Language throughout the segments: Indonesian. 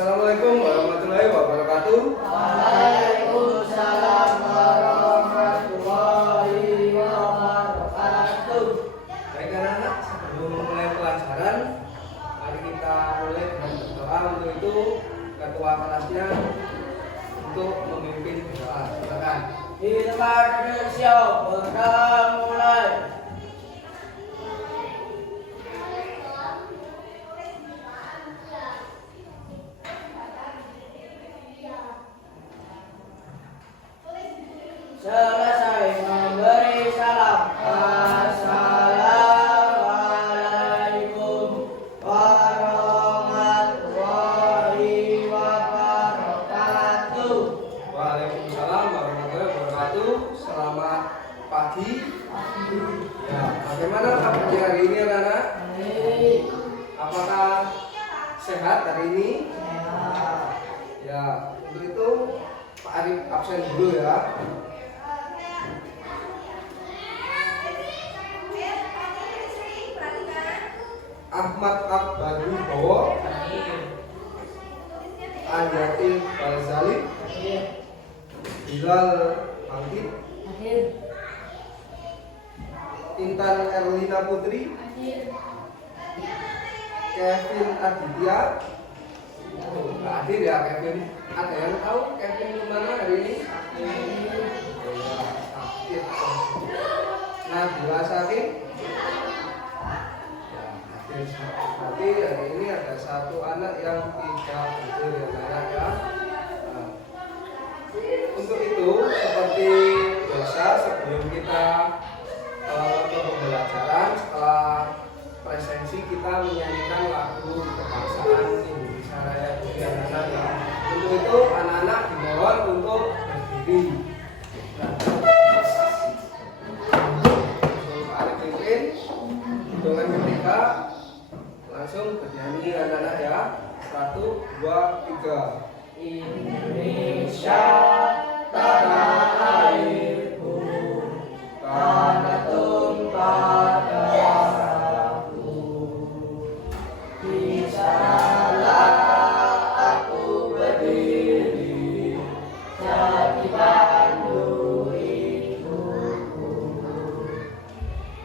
Assalamualaikum warahmatullahi wabarakatuh. Waalaikumsalam warahmatullahi wabarakatuh. Baik anak-anak, sebelum memulai pelajaran, mari kita mulai dengan berdoa. Untuk itu, ketua kelasnya untuk memimpin doa. Silakan. Di tempat duduk siap, berdoa mulai. Selesai memberi salam. Assalamualaikum warahmatullahi wabarakatuh. Waalaikumsalam warahmatullahi wabarakatuh. Selamat pagi. Ya, bagaimana kabarnya hari ini anak-anak? Apakah sehat hari ini? Ya, untuk itu Pak Arif absen dulu ya. Ahmad Akbar Wibowo, Anjatil Balzali, Bilal Bangkit, Intan Erlina Putri, Kevin Aditya. Nggak hadir ya Kevin. Ada yang tahu Kevin di mana hari ini? Nabila Sakin. Berarti hari ini ada satu anak yang tidak hadir ya anak ya. Nah, untuk itu seperti biasa sebelum kita ke pembelajaran, setelah presensi kita menyanyikan lagu kebangsaan Indonesia Raya bagi anak-anak ya. Untuk itu anak-anak dimohon untuk berdiri. Arif pimpin hitungan ketiga langsung bernyanyi anak-anak ya. 1, 2, 3. Indonesia tanah airku, tanah tumpah darahku. Di sanalah aku berdiri, jadi pandu hidupku.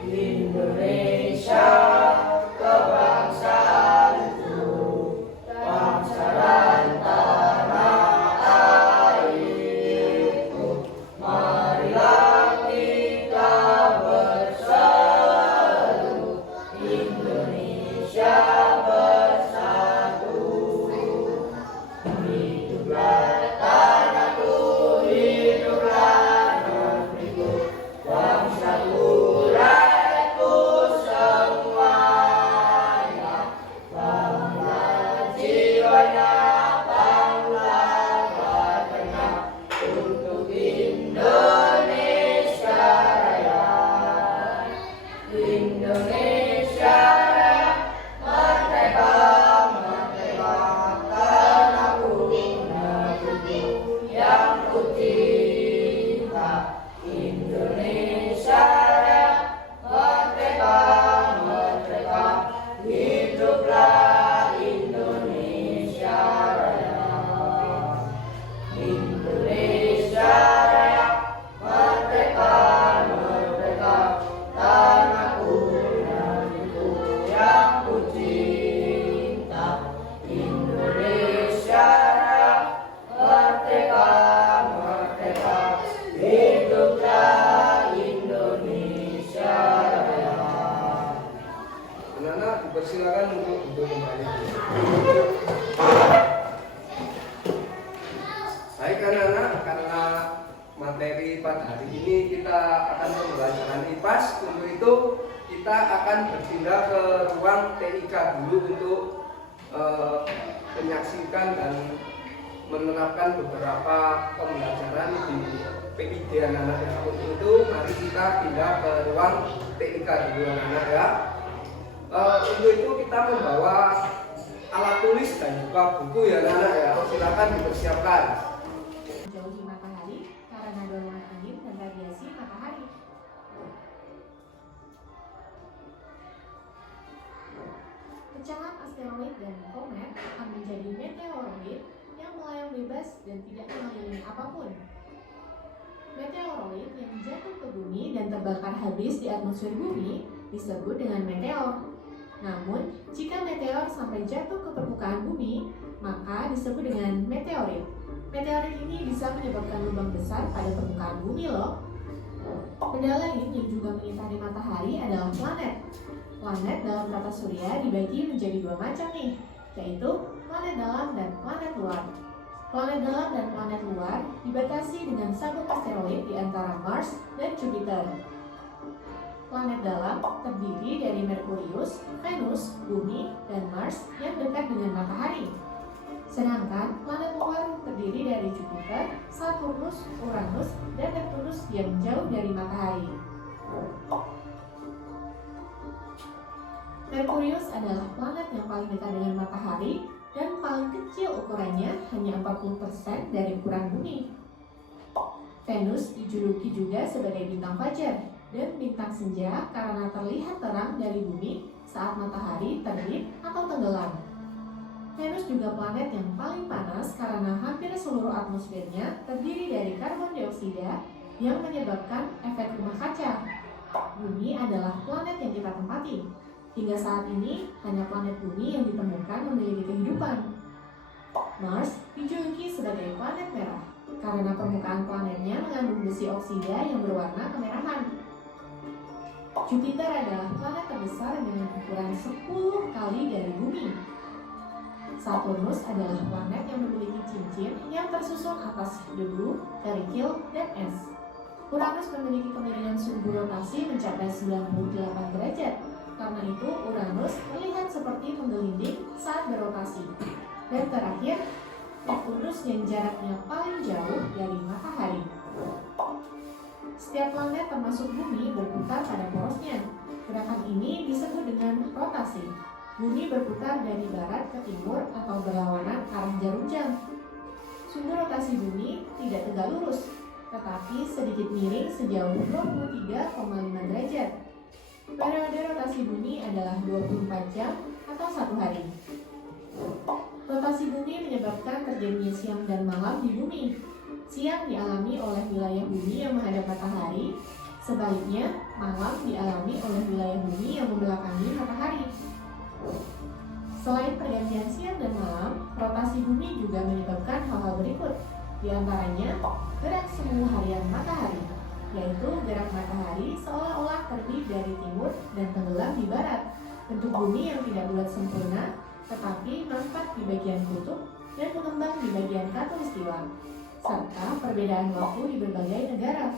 Indonesia kebangsaanku, bangsa dan tanah airku. Marilah kita bersatu, Indonesia bersatu. Hiduplah tanahku, hiduplah negeriku, bangsaku, rakyatku semuanya. Bangga jiwanya, bangga badannya, untuk Indonesia Raya. Indonesia Raya, merdeka, merdeka, tanahku, negeriku yang ku cinta. Indonesia Raya, merdeka, merdeka, hiduplah Indonesia Raya. Indonesia Raya, merdeka, merdeka, tanahku, negeriku yang ku cinta. Indonesia Raya, merdeka, merdeka, hiduplah Indonesia Raya. Anak-anak dipersilakan untuk duduk kembali. Baik anak-anak, karena materi pada hari ini kita akan pembelajaran IPAS. Untuk itu kita akan berpindah ke ruang TIK dulu untuk menyaksikan dan menerapkan beberapa pembelajaran di PID anak-anak ya. Untuk itu mari kita pindah ke ruang TIK dulu anak-anak ya. Untuk itu kita membawa alat tulis dan juga buku ya anak-anak ya. Silakan dipersiapkan. Menjauhi matahari karena dorongan angin dan radiasi matahari. Pecahan asteroid dan komet akan menjadi meteorit meteoroid yang melayang bebas dan tidak mengelilingi apapun. Meteoroid yang jatuh ke bumi dan terbakar habis di atmosfer bumi disebut dengan meteor. Namun, jika meteor sampai jatuh ke permukaan bumi, maka disebut dengan meteorit. Meteorit ini bisa menyebabkan lubang besar pada permukaan bumi loh. Benda lain yang juga mengitari matahari adalah planet. Planet dalam tata surya dibagi menjadi dua macam nih, yaitu planet dalam dan planet luar. Planet dalam dan planet luar dibatasi dengan sabuk asteroid di antara Mars dan Jupiter. Planet dalam terdiri dari Merkurius, Venus, Bumi, dan Mars yang dekat dengan matahari. Sedangkan planet luar terdiri dari Jupiter, Saturnus, Uranus, dan Neptunus yang jauh dari matahari. Merkurius adalah planet yang paling dekat dengan matahari dan paling kecil ukurannya, hanya 40% dari ukuran bumi. Venus dijuluki juga sebagai bintang fajar dan bintang senja karena terlihat terang dari bumi saat matahari terbit atau tenggelam. Venus juga planet yang paling panas karena hampir seluruh atmosfernya terdiri dari karbon dioksida yang menyebabkan efek rumah kaca. Bumi adalah planet yang kita tempati. Hingga saat ini, hanya planet bumi yang ditemukan memiliki kehidupan. Mars dijuluki sebagai planet merah karena permukaan planetnya mengandung besi oksida yang berwarna kemerahan. Jupiter adalah planet terbesar dengan ukuran 10 kali dari bumi. Saturnus adalah planet yang memiliki cincin yang tersusun atas debu, kerikil, dan es. Uranus memiliki kemiringan sumbu rotasi mencapai 98 derajat. Karena itu, Uranus terlihat seperti menggelinding saat berotasi. Dan terakhir, Neptunus yang jaraknya paling jauh dari matahari. Setiap planet termasuk bumi berputar pada porosnya. Gerakan ini disebut dengan rotasi. Bumi berputar dari barat ke timur atau berlawanan arah jarum jam. Sumbu rotasi bumi tidak tegak lurus, tetapi sedikit miring sejauh 23,5 derajat. Periode rotasi bumi adalah 24 jam atau 1 hari. Rotasi bumi menyebabkan terjadinya siang dan malam di bumi. Siang dialami oleh wilayah bumi yang menghadap matahari, sebaliknya malam dialami oleh wilayah bumi yang membelakangi matahari. Selain pergantian siang dan malam, rotasi bumi juga menyebabkan hal-hal berikut, di antaranya gerak semu harian matahari, yaitu gerak matahari seolah-olah terbit dari timur dan tenggelam di barat. Bentuk bumi yang tidak bulat sempurna, tetapi nampak di bagian kutub dan mengembang di bagian khatulistiwa, serta perbedaan waktu di berbagai negara.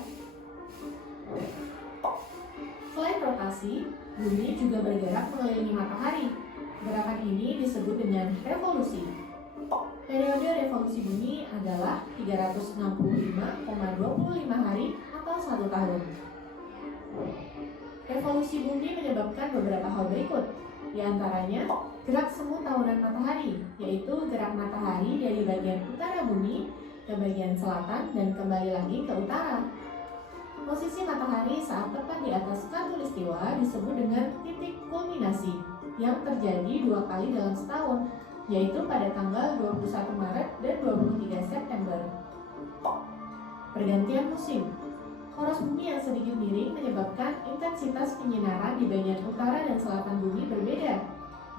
Selain rotasi, bumi juga bergerak mengelilingi matahari. Gerakan ini disebut dengan revolusi. Periode revolusi bumi adalah 365,25 hari atau 1 tahun. Revolusi bumi menyebabkan beberapa hal berikut, di antaranya gerak semu tahunan matahari, yaitu gerak matahari dari bagian utara bumi ke bagian selatan dan kembali lagi ke utara. Posisi matahari saat tepat di atas khatulistiwa disebut dengan titik kulminasi yang terjadi 2 kali dalam setahun, yaitu pada tanggal 21 Maret dan 23 September. Pergantian musim. Poros bumi yang sedikit miring menyebabkan intensitas penyinaran di bagian utara dan selatan bumi berbeda.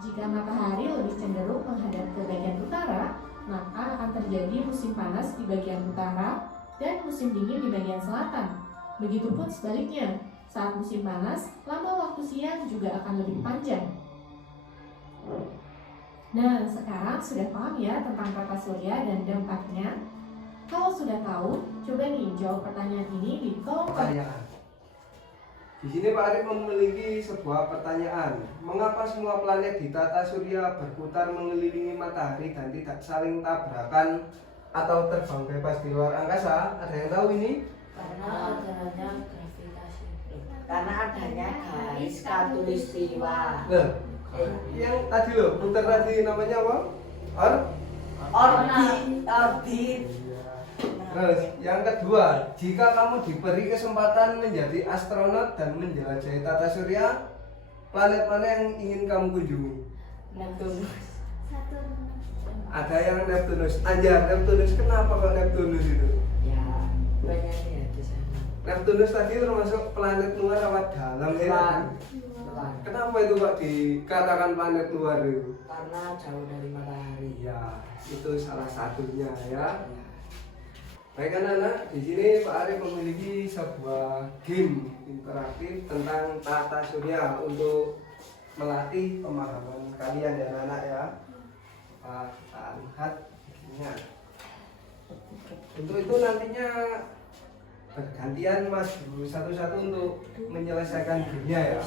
Jika matahari lebih cenderung menghadap ke bagian utara, maka akan terjadi musim panas di bagian utara dan musim dingin di bagian selatan. Begitupun sebaliknya, saat musim panas, lama waktu siang juga akan lebih panjang. Nah, sekarang sudah paham ya tentang tata surya dan dampaknya? Kalau sudah tahu, coba nih jawab pertanyaan ini di kolom Pertanyaan. Di sini Pak Arif memiliki sebuah pertanyaan. Mengapa semua planet di tata surya berputar mengelilingi matahari dan tidak saling tabrakan atau terbang bebas di luar angkasa? Ada yang tahu ini? Karena adanya gravitasi. Karena adanya garis khatulistiwa. Loh, yang tadi loh, putar tadi namanya apa? Orbit. Terus yang kedua, jika kamu diberi kesempatan menjadi astronot dan menjelajahi tata surya, planet mana yang ingin kamu kunjungi? Neptunus. Ada yang Neptunus. Anjar, Neptunus kenapa kok Neptunus itu? Ya, pengen lihat di sana. Neptunus tadi termasuk planet luar apa dalam ya? Telan. Kenapa itu Pak dikatakan planet luar itu? Karena jauh dari matahari. Ya, itu salah satunya ya. Ya. Baik anak-anak, di sini Pak Arif memiliki sebuah game interaktif tentang tata surya untuk melatih pemahaman kalian ya anak-anak ya. Kita lihat gamenya. Untuk itu nantinya bergantian Mas Guru satu-satu untuk menyelesaikan gamenya ya.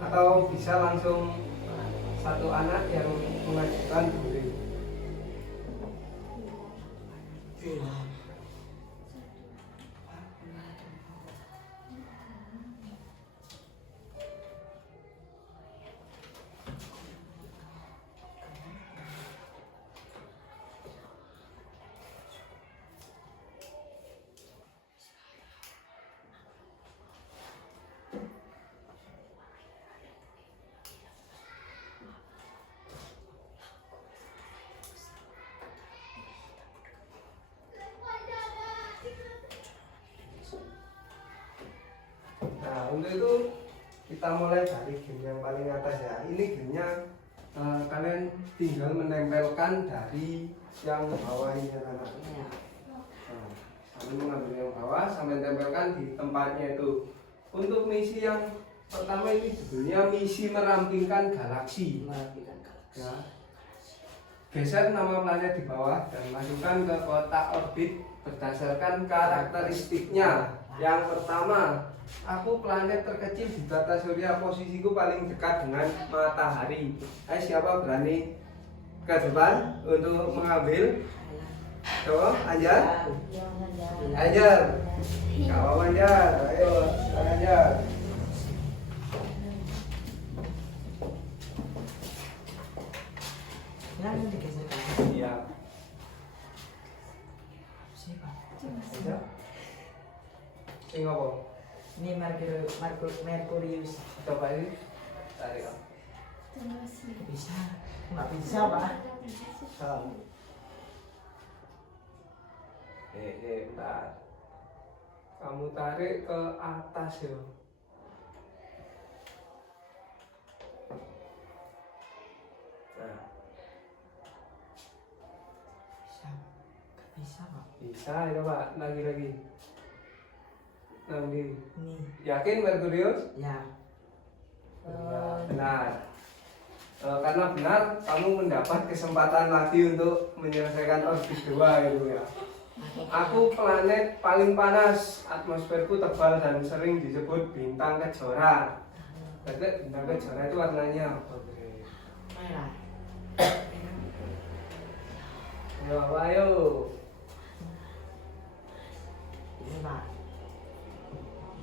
Atau bisa langsung satu anak yang mengajukan boleh. Nah, untuk itu kita mulai dari game yang paling atas ya. Ini gamenya kalian tinggal menempelkan dari yang bawah ini anak-anak. Nah, sambil mengambil yang bawah sambil tempelkan di tempatnya itu. Untuk misi yang pertama ini judulnya misi merampingkan galaksi. Merapikan galaksi. Ya. Geser nama planet di bawah dan masukkan ke kotak orbit berdasarkan karakteristiknya. Yang pertama, aku planet terkecil di tata surya, posisiku paling dekat dengan matahari. Ayo siapa berani ke depan untuk mengambil? Coba, Anjar. Anjar. Kalau Anjar, ayo, Anjar. Yang digeserkan. Iya. Siapa? Anjar. Sing apa? Ini Merkurius. Coba ini. Tarik. Bisa. Nggak bisa, Pak. Bentar. Kamu tarik ke atas ya. Nah, Bisa. Nggak bisa, Pak. bisa ya Pak. Lagi. Lagi. Ini. Yakin Merkurius? Ya. Benar. Karena benar, kamu mendapat kesempatan lagi untuk menyelesaikan orbit 2 itu ya. Aku planet paling panas, atmosferku tebal dan sering disebut bintang kejora. Jadi bintang kejora itu warnanya apa? Merah. Ayo. Ini, Pak.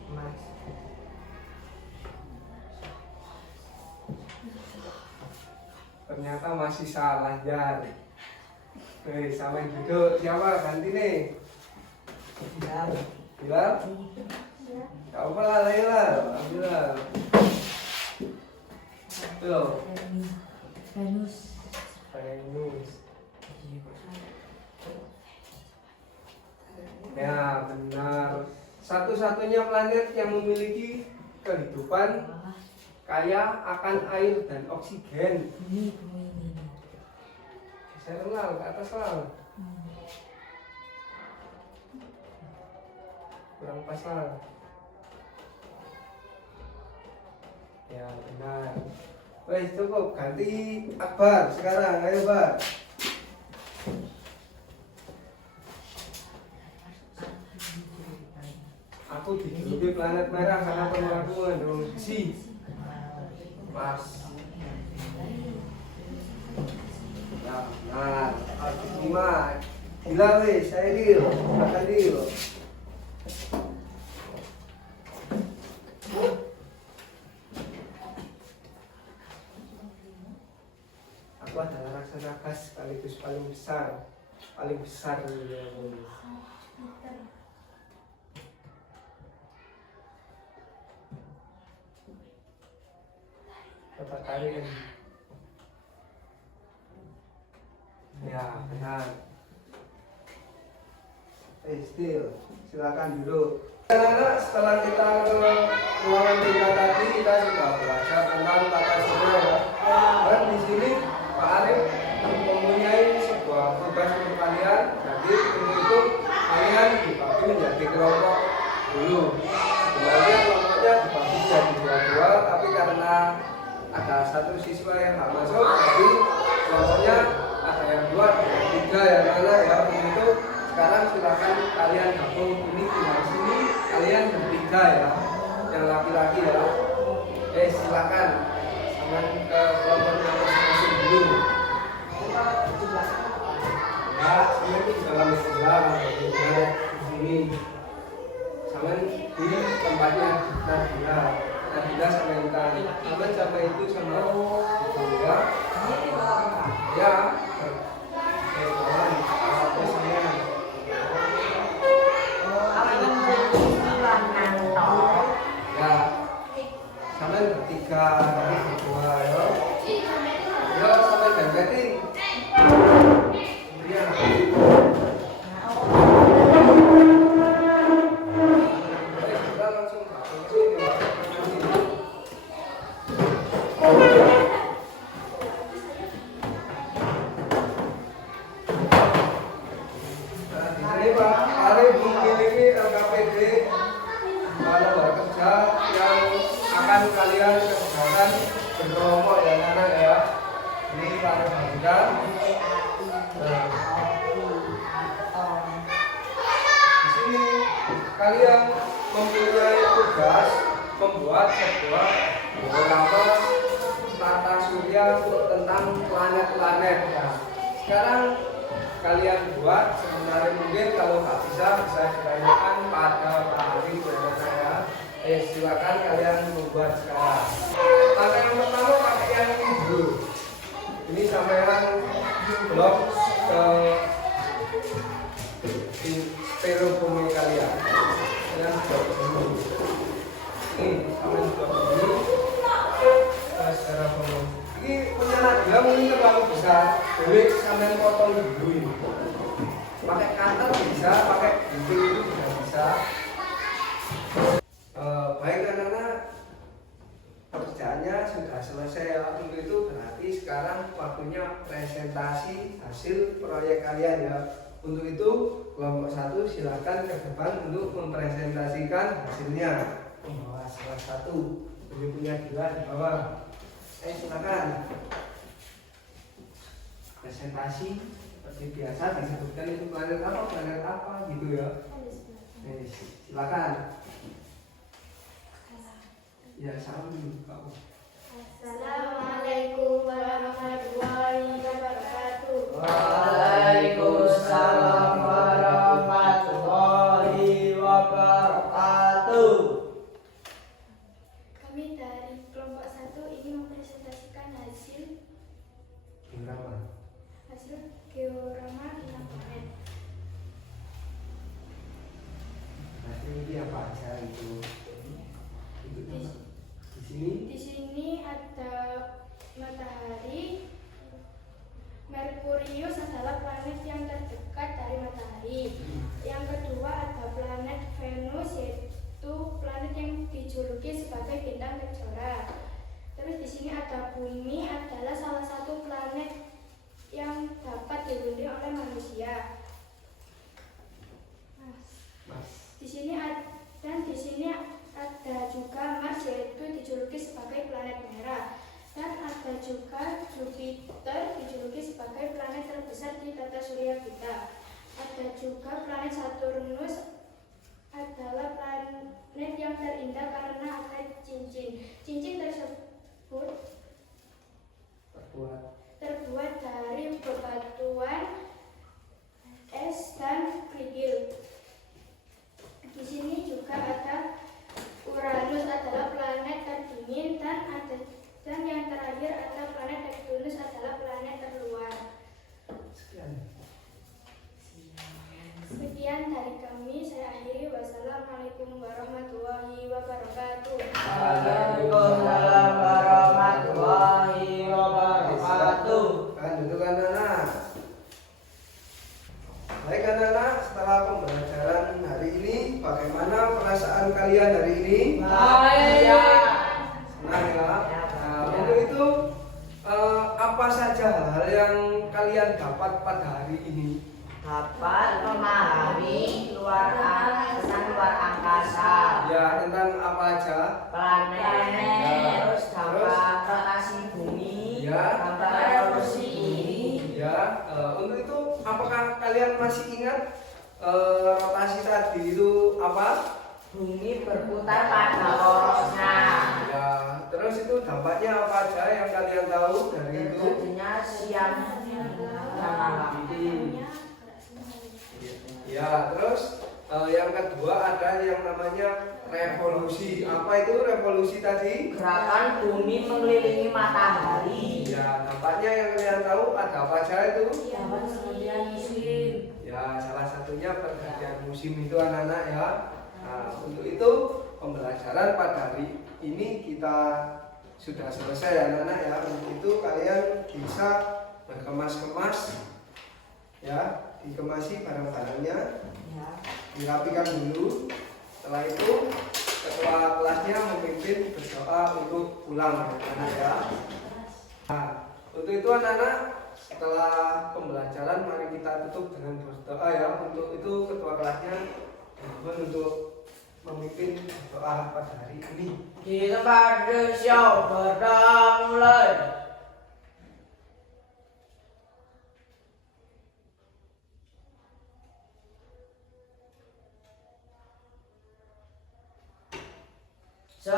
Mas. Ternyata masih salah Jar. Sama yang duduk siapa ganti nih? Ya. Bilal? Kau apa lah, Laila? Alhamdulillah. Tuh. Venus. Venus. Ya benar. Satu-satunya planet yang memiliki kehidupan kaya akan air dan oksigen. Bumi ini. Geser Lal, ke atas Lal. Kurang pas Lal. Ya benar. Wes cukup, ganti Akbar sekarang, ayo Bar. Aku dijuluki planet merah karena penuhku mengandung besi. Pas. Nah, orbit 5. Gila wes, saya deal, makan deal. Aku adalah raksasa gas sekaligus paling besar di dunia ini. Coba tarik lagi. Ya, benar. Still, silakan duduk. Anak-anak, setelah kita ke ruangan 3 tadi, kita sudah belajar tentang tata surya ya. Dan di sini Pak Arif mempunyai sebuah tugas untuk kalian. Jadi untuk itu kalian dibagi menjadi kelompok dulu. Sebenarnya kelompoknya dibagi jadi 2-2, tapi karena ada satu siswa yang nggak masuk, jadi kelompoknya ada yang 2, ada yang 3 ya anak-anak ya. Untuk itu sekarang silakan kalian gabung, ini tinggal sini kalian bertiga ya, yang laki-laki ya. Silakan sama ke kelompoknya masing-masing dulu. Ya, sama itu dalam Islam, di sini, sama di tempatnya Nabila sama Intan, sama itu sama itu ya. Ya. Ya, sampai bertiga, nanti berdua ya. Ya, sampai ganti. Ya. Kita langsung masuk sini. Nah, di sini Pak Arif memiliki LKPD lembar kerja yang akan kalian kerjakan berkelompok ya anak ya. Ini Pak Arif bagikan. Di sini kalian mempunyai tugas membuat sebuah beberapa tata surya tentang planet-planet. Nah, sekarang kalian buat sebenarnya mungkin, kalau nggak bisa ditanyakan pada Pak Arif ya saya. Silakan kalian membuat sekarang. Langkah yang pertama pakai yang ini dulu. Ini sampean blok ke spero bumi kalian. Kalian blok dulu. Ini sampean blok dulu. Secara bumi. Ini punya Nabila mungkin terlalu besar. Jadi sampean potong dulu ini. Pakai cutter bisa, pakai gunting itu juga bisa. Baik anak-anak, pekerjaannya sudah selesai ya. Untuk itu berarti sekarang waktunya presentasi hasil proyek kalian ya. Untuk itu kelompok 1 silakan ke depan untuk mempresentasikan hasilnya. Membawa salah satu, ini punya dua di bawah. Silakan presentasi seperti biasa, disebutkan itu planet apa gitu ya. Silakan. Ya, salam dulu kamu. Assalamualaikum warahmatullahi wabarakatuh. Waalaikumsalam warahmatullahi wabarakatuh. Kami dari kelompok 1 ingin mempresentasikan hasil georama bintang planet. Hasil ini apa aja itu? Di sini ada matahari. Merkurius adalah planet yang terdekat dari matahari. Yang kedua ada planet Venus, yaitu planet yang dijuluki sebagai bintang kejora. Terus di sini ada bumi, adalah salah satu planet yang dapat dihuni oleh manusia. Di sini ada juga Mars, yaitu dijuluki sebagai planet merah. Dan ada juga Jupiter, dijuluki sebagai planet terbesar di tata surya kita. Ada juga planet Saturnus, adalah planet yang terindah karena ada cincin. Cincin tersebut terbuat dari bebatuan, es, dan kerikil. Di sini juga ada Uranus, adalah planet terdingin, dan yang terakhir ada planet Neptunus, adalah planet terluar. Sekian dari kami, saya akhiri. Wassalamualaikum warahmatullahi wabarakatuh. Waalaikumsalam warahmatullahi wabarakatuh. Kan duduk anak-anak. kalian dapat pada hari ini? Dapat memahami pesan luar angkasa, Ya, tentang apa aja? planet, Ya. terus dampak rotasi bumi, Ya. dampak revolusi bumi. Ya, untuk itu apakah kalian masih ingat rotasi tadi itu apa? Bumi berputar pada porosnya. Ya, terus itu dampaknya apa aja yang kalian tahu dari itu? Terjadinya siang dan malam. Ya, terus yang kedua ada yang namanya revolusi. Apa itu revolusi tadi? Gerakan bumi mengelilingi matahari. Ya, dampaknya yang kalian tahu ada apa aja itu? Dapat pergantian musim. Ya, salah satunya pergantian musim itu anak-anak ya. Nah, untuk itu pembelajaran pada hari ini kita sudah selesai ya anak-anak ya. Untuk itu kalian bisa berkemas-kemas ya, dikemasi barang-barangnya, Ya. dirapikan dulu. Setelah itu ketua kelasnya memimpin berdoa untuk pulang anak-anak ya. Nah, untuk itu anak-anak setelah pembelajaran mari kita tutup dengan berdoa ya. Untuk itu ketua kelasnya mohon untuk memimpin doa pada hari ini. Di tempat show berdoa mulai. So